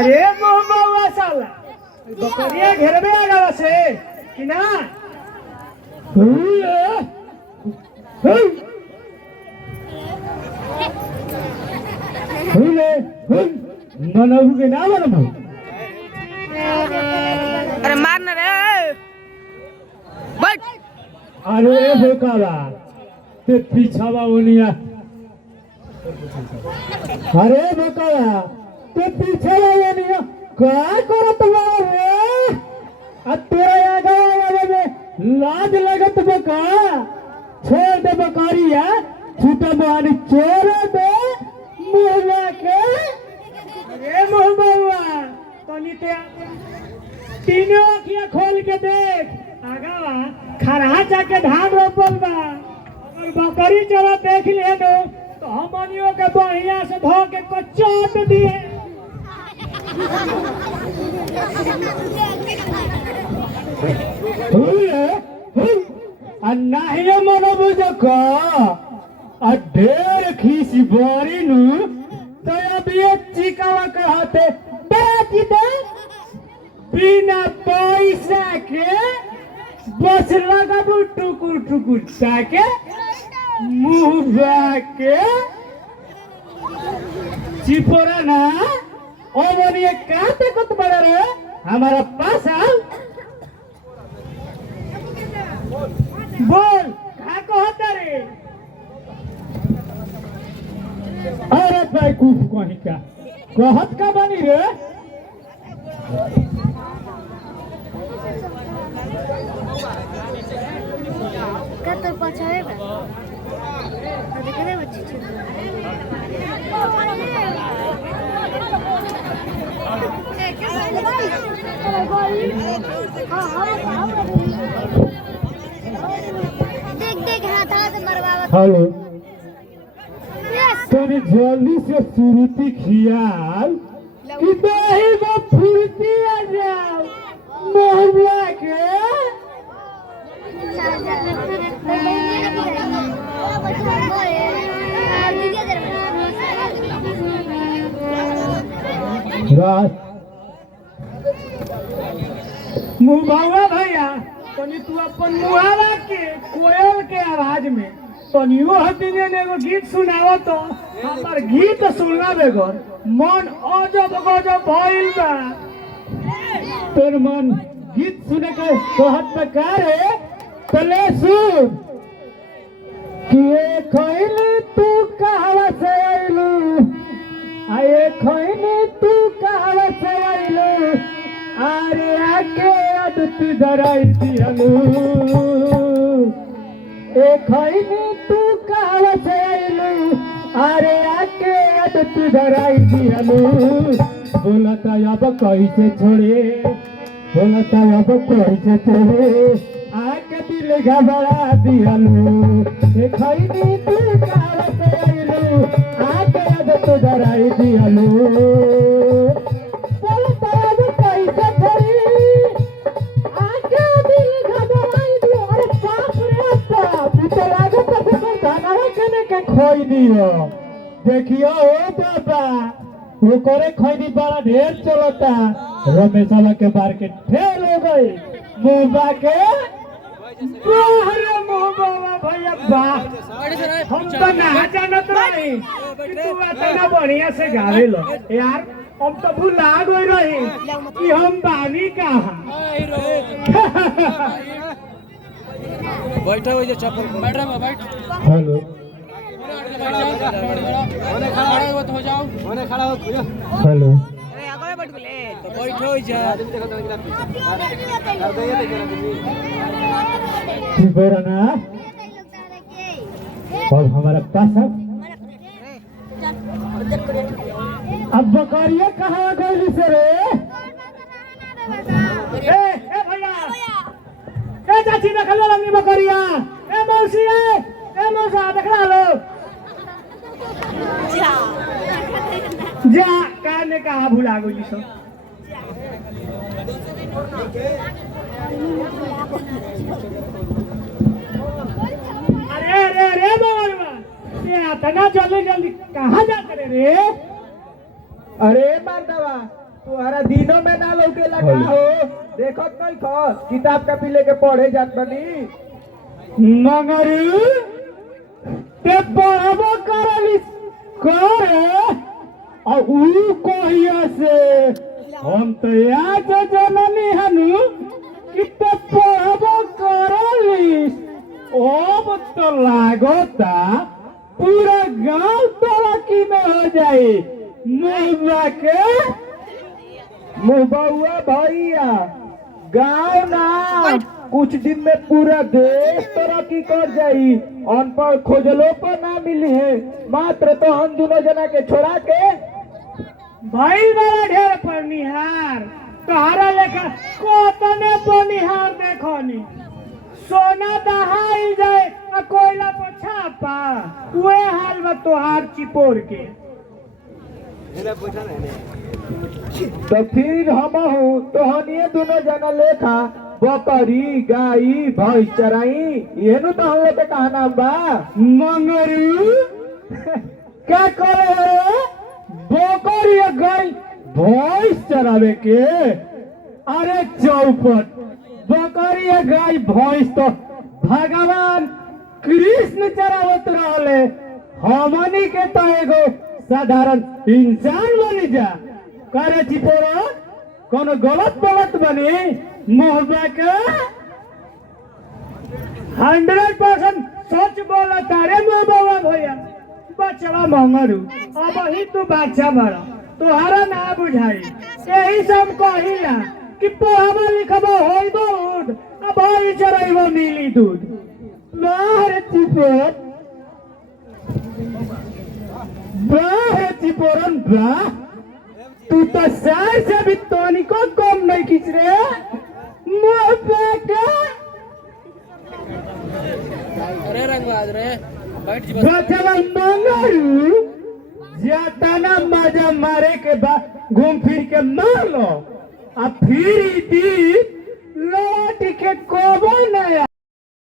अरे मोहम्मद साला बकरिया घेर में आ गया से कि ना मनबू के ना मनबू अरे मारना रे बैठ अरे बेकारा ते पीछावा उनिया अरे बेकारा ते पीछावा उनिया क्या करत बा रे आ तेरा आगे में लाज लगत बका छोड़ दे बकरिया छूटा बानी चोर दे मुहला के अरे मोहब्बा तनी ते तीनों आँखियाँ खोल के देख आगावा खरहा जाके धान रोपल बा अगर बकरी चला देख लिए तो हमनियों के बढ़िया से धो के कचोट दिए नहीं मनबू जका आ ढेर खीसी बोरी नु तो अभी चिकावा के हाथे बेच दे बिना पैसा के बस लगाबू टुकुर टुकुर ताके मुँह के चिपोरा ना ओ बोलिए काते कुछ बड़ा रे हमारा पास आओ बोल कहाँ को होता रे अरे भाई कुछ कहीं का कहत का बनी रे कतर पछाए बा अरे करे बच्ची छ देख देख हाथ हाथ मरवावा हेलो तने जल्दी से सुरुती खियाल कि दही में फुर्ती आ जाओ मोहब्बा के मुबावा भैया तनी तू अपन मुहावा के कोयल के आवाज में तनियो हतिने ने एगो गीत सुनाओ तो हमर गीत सुनला बेगर मन अजब गजब भइल बा तोर मन गीत सुने के कहत में का रे तले सुन कि खैली तू कहवा से आइलू आए खैली तू कहवा से आइलू अरे आके अदती धराई दिहलू ए खैली तू कहवा से आइलू अरे आके अदती धराई दिहलू बोलता अब कैसे छोड़े बोलता अब कैसे छोड़े आके दिल घबरा दिहलू ए खैली तू कहवा से आइलू आके अदती धराई दिहलू बोलता अब कैसे छोड़ी आके दिल घबराई दियो अरे बाप रे बाप तो लागत है दाना कने के खोई दियो देखियो ओ बाबा वो करे खैनी बड़ा ढेर चलता रमेशवा के मार्केट फेल हो गई मुंबा के अरे मुंबा भैया वाह हम तो ना जानत रही तू इतना बढ़िया से गावे लो यार हम तो भुला गई रही कि हम बानी कहाँ बैठा हो चप्पल बैठा बैठ हेलो हो जाओ खड़ा हो हेलो अरे आगे बैठ गेले तो बैठो हो जा ठीक हो रहा ना और हमारा पास अब बकरिया कहाँ गई से रे ए भैया ए चाची देख लो अपनी बकरिया ए मौसी ए मौसा देख लो जा काने कहा भुला गई सब अरे अरे अरे बाबा ये इतना जल्दी जल्दी कहाँ जाते रे अरे मर्दवा तुम्हारा दिनों में ना लौके लगा हो देखत नहीं खो किताब कॉपी लेके पढ़े जात बनी मगर ते पढ़बो करली करे और ऊ कहिया से हम तो आज जननी हनु कि ते पढ़बो करली अब तो लागोता पूरा गांव तरक्की में हो जाए मुहबा के मुहबा भैया गांव ना कुछ दिन में पूरा देश तरक्की कर जाई अनपढ़ खोजलो पर ना मिली है मात्र तो हम दोनों जना के छोड़ा के भाई बड़ा ढेर पनिहार तोहरा लेखा कोतने पनिहार देखनी सोना दहाई जाए आ कोयला पर छापा वे हाल में तोहार चिपोर के तो फिर हम हूँ तोहनिए दोनों जना लेखा बकरी गाई भैंस चराई ये नु तो हम लोग के कहा नाम बा मंगरू क्या करे बकरी गाई भैंस चरावे के अरे चौपट बकरी गाय भैंस तो भगवान कृष्ण चरावत रहले हमनी के तो एगो साधारण इंसान बनी जा करे चिपोरा कोनो गलत गलत बनी मोहबा के 100% सच बोला तारे मोहबा भैया बचवा मंगरू अब ही तू बादशाह बड़ा तुहारा ना बुझाई यही सब कहिला कि पढ़ाबा लिखबा होई दूध अब भाई चराइबा मिली दूध बाहर चिपोरन बा तू तो सार से भी तनिको कम नहीं खींच रे अरे रंगबाज रे बैठ जी बचवा मंगरू जाताना मजा मारे के बाद घूम फिर के मार लो अब फिर लौट के कोबो नया